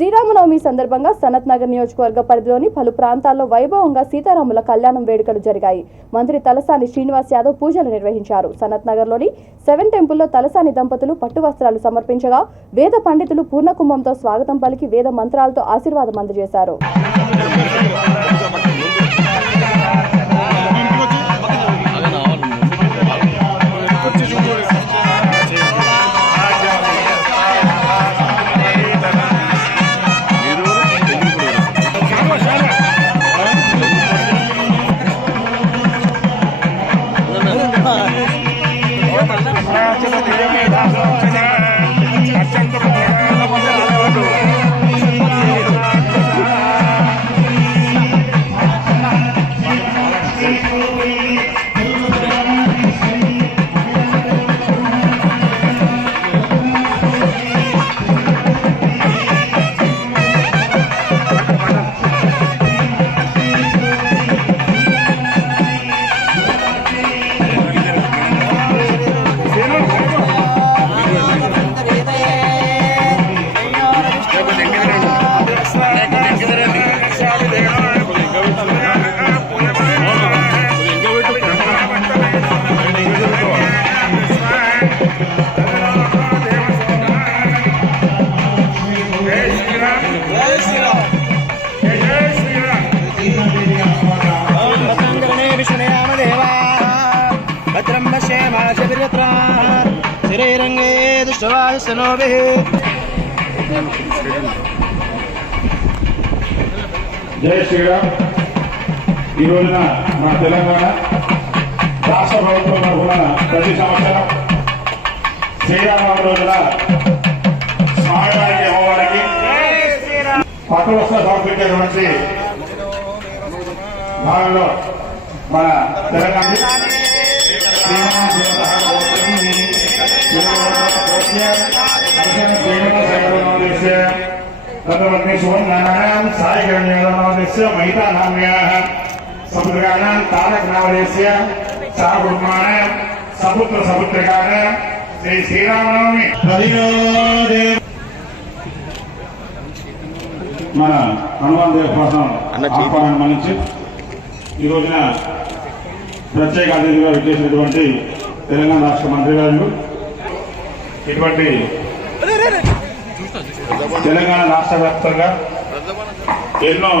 శ్రీరామనవమి సందర్భంగా సనత్ నగర్ నియోజకవర్గ పరిధిలోని పలు ప్రాంతాల్లో వైభవంగా సీతారాముల కళ్యాణం వేడుకలు జరిగాయి. మంత్రి తలసాని శ్రీనివాస్ యాదవ్ పూజలు నిర్వహించారు. సనత్ నగర్లోని 7 టెంపుల్లో తలసాని దంపతులు పట్టు వస్త్రాలు సమర్పించగా వేద పండితులు పూర్ణకుంభంతో స్వాగతం పలికి వేద మంత్రాలతో ఆశీర్వాదం అందజేశారు. జై శ్రీరామ్. ఈ రోజున మన తెలంగాణ రాష్ట్ర ప్రభుత్వం తరఫున ప్రతి సంవత్సరం శ్రీరామనవమి రోజున స్వామివారికి అమ్మవారికి పట్టు వస్త్ర సమర్పించేటువంటి భాగంలో మన తెలంగాణ सुवर्णानां सायकरण्यस्य महितानाम्याः सपुत्रकानां तारकनामदेस्य साकुर्माणां सपुत्र सपुत्रकानां श्री श्रीरामनवमी మన హనుమాన్ దేవ కోసం ఆహ్వానం మన్నించి ఈ రోజున ప్రత్యేక అతిథిగా విచ్చేసినటువంటి తెలంగాణ రాష్ట్ర మంత్రి గారు ఇటువంటి తెలంగాణ రాష్ట్ర వ్యాప్తంగా ఎన్నో